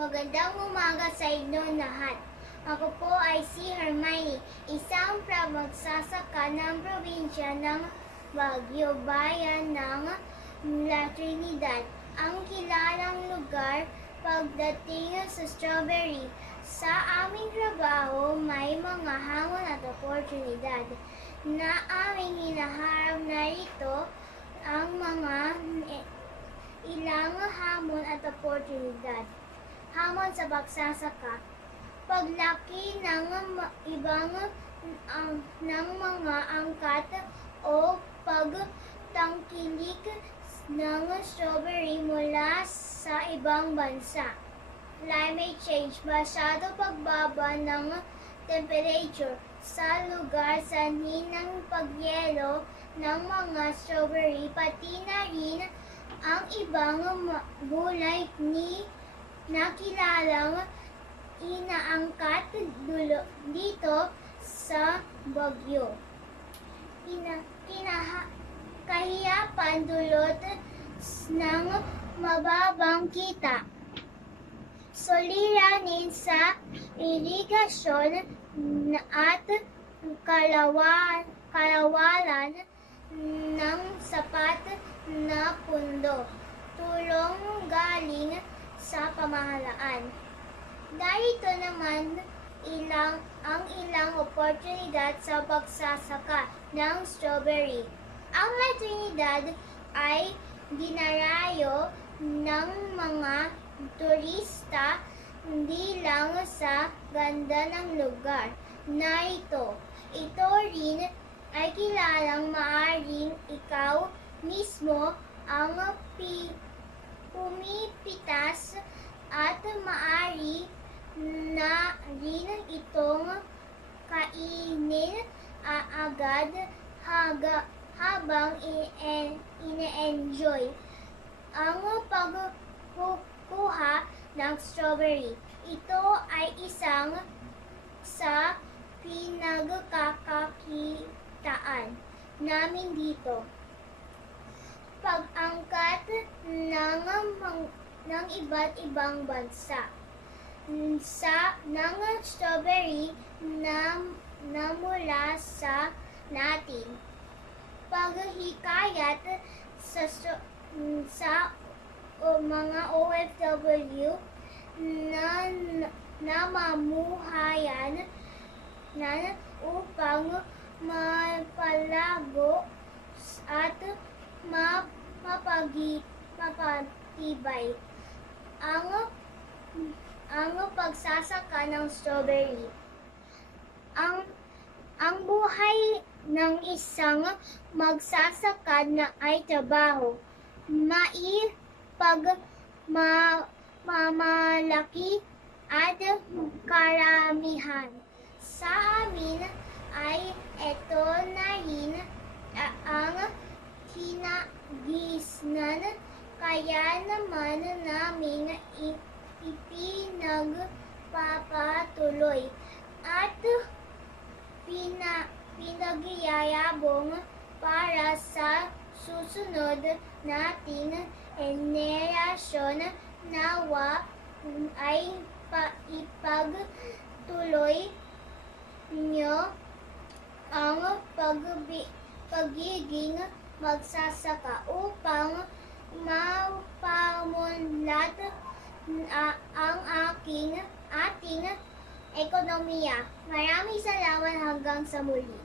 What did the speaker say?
Magandang umaga sa inyong lahat. Ako po ay si Hermione, isang magsasaka ng probinsya ng Baguio, bayan ng La Trinidad. Ang kilalang lugar pagdating sa strawberry. Sa aming trabaho, may mga hamon at oportunidad na aming hinaharap. Narito ang mga ilang hamon at oportunidad. Hamon sa pagsasaka. Paglaki ng ibang ng mga angkat o pagtangkilik ng strawberry mula sa ibang bansa. Climate change. Masyado pagbaba ng temperature sa lugar, sanhi ng pagyelo ng mga strawberry, pati na rin ang ibang gulay ni nakilalang inaangkat dito sa Baguio. Kahiyapan dulot ng mababang kita. Suliranin sa irigasyon at kalawalan ng sapat na pundo. Tulong galing sa pamahalaan. Narito naman ang ilang oportunidad sa pagsasaka ng strawberry. Ang La Trinidad ay dinarayo ng mga turista hindi lang sa ganda ng lugar na ito. Ito rin ay kilalang maaaring ikaw mismo ang pumipitas at maaari na rin itong kainin agad habang ine-enjoy ang pagkukuha ng strawberry. Ito ay isang sa pinagkakakitaan namin dito. Pag-angkat ng iba't ibang bansa ng strawberry na mula sa natin. Paghihikayat sa mga OFW na mamuhayan upang mapalago at mapatibay ang pagsasaka ng strawberry. Ang buhay ng isang magsasaka na ay trabaho, mamalaki at karamihan. Sa amin ay eto na rin ang kinagisnan, kaya naman namin ipinagpapatuloy at pinagyayabong para sa susunod nating henerasyon. Nawa ay ipagtuloy nyo ang pagiging magsasaka upang mapamunlad ang ating ekonomiya. Maraming salamat, hanggang sa muli.